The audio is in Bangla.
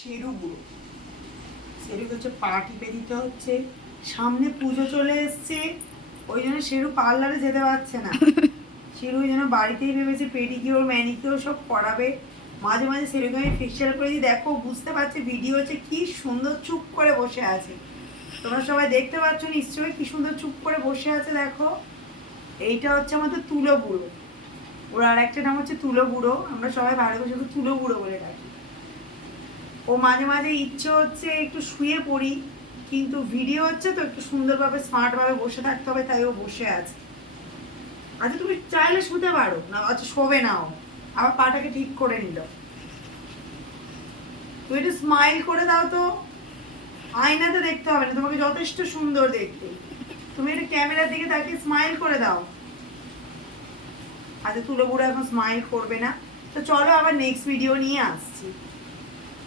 শেরু বুড়ো। শেরুকে হচ্ছে পা টিপে দিতে হচ্ছে, সামনে পুজো চলে এসছে, ওই জন্য শেরু পার্লারে যেতে পারছে না। শেরু ওই জন্য বাড়িতেই ভেবেছে পেডিকিওর ম্যানিকিওর সব করাবে। মাঝে মাঝে শেরুকে আমি ফেসিয়াল করে দিই, দেখো বুঝতে পারছি ভিডিও হচ্ছে কি সুন্দর চুপ করে বসে আছে। তোমরা সবাই দেখতে পাচ্ছ নিশ্চয়ই কি সুন্দর চুপ করে বসে আছে দেখো। এইটা হচ্ছে আমাদের তুলো বুড়ো। ওর আর একটা নাম হচ্ছে তুলো বুড়ো, আমরা সবাই ভালোবাসে ওকে তুলো বুড়ো বলে ডাকি। ও মাঝে মাঝে ইচ্ছে হচ্ছে একটু শুয়ে পড়ি, কিন্তু ভিডিও হচ্ছে তো একটু সুন্দরভাবে স্মার্টভাবে বসে থাকতে হবে, তাই ও বসে আছে। আচ্ছা তুমি চাইলে শুতে পারো না, আচ্ছা শোবে নাও, আবার পাটাকে ঠিক করে নিল। তুমি একটু স্মাইল করে দাও তো, আয়নাতে দেখতে হবে না, তোমাকে যথেষ্ট সুন্দর দেখতে। তুমি একটু ক্যামেরার দিকে তাকিয়ে স্মাইল করে দাও। আচ্ছা তুলো বুড়ো এখন স্মাইল করবে না, তো চলো আবার নেক্সট ভিডিও নিয়ে আসছি।